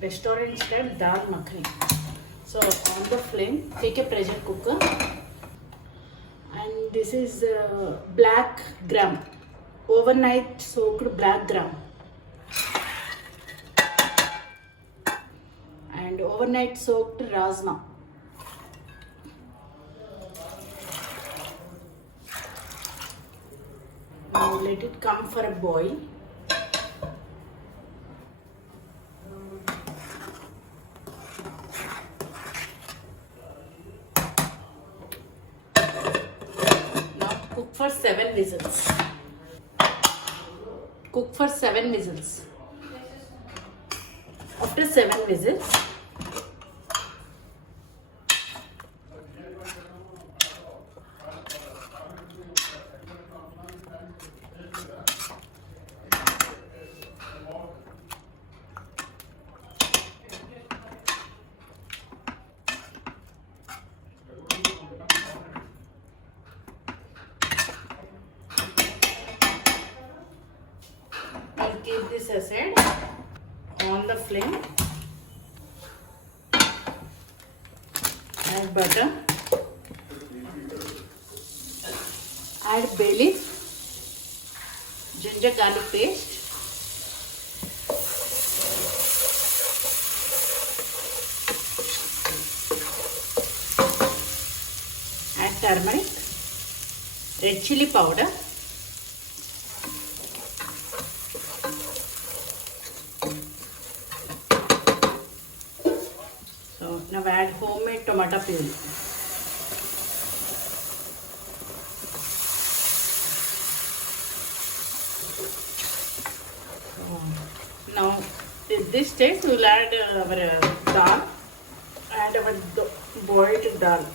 restaurant style Dal Makhani. So on the flame, take a pressure cooker, and this is black gram, overnight soaked black gram, and overnight soaked rajma. Now let it come for a boil. Cook for 7 whistles. Cook for 7 whistles. After 7 whistles, I'll keep this aside on the flame. Add butter. Add bay leaf, ginger garlic paste, add turmeric, red chilli powder, so now add homemade tomato puree. Now at this stage we will add our dal, add our boiled dal.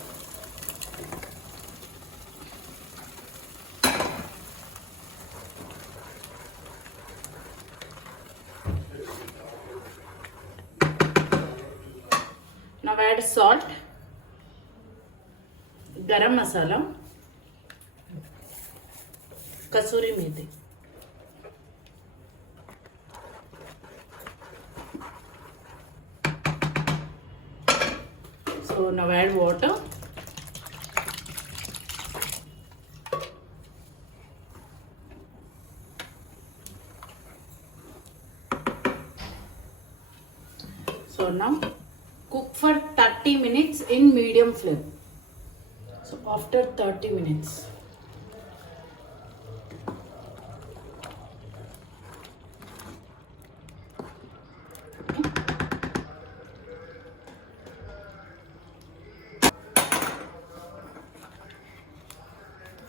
Now add salt, garam masala, kasuri methi. So now add water. So now cook for 30 minutes in medium flame. So after 30 minutes.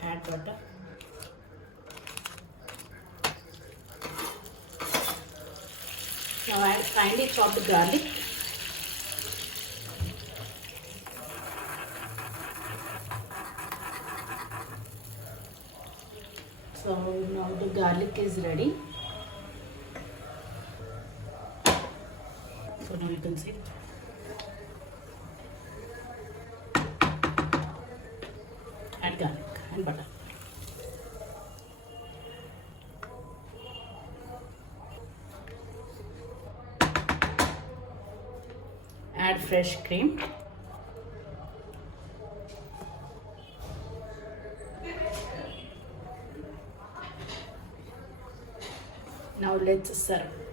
Add butter. Now add finely chopped garlic. So now the garlic is ready. So now you can see. Add garlic and butter. Add fresh cream. Now let's serve.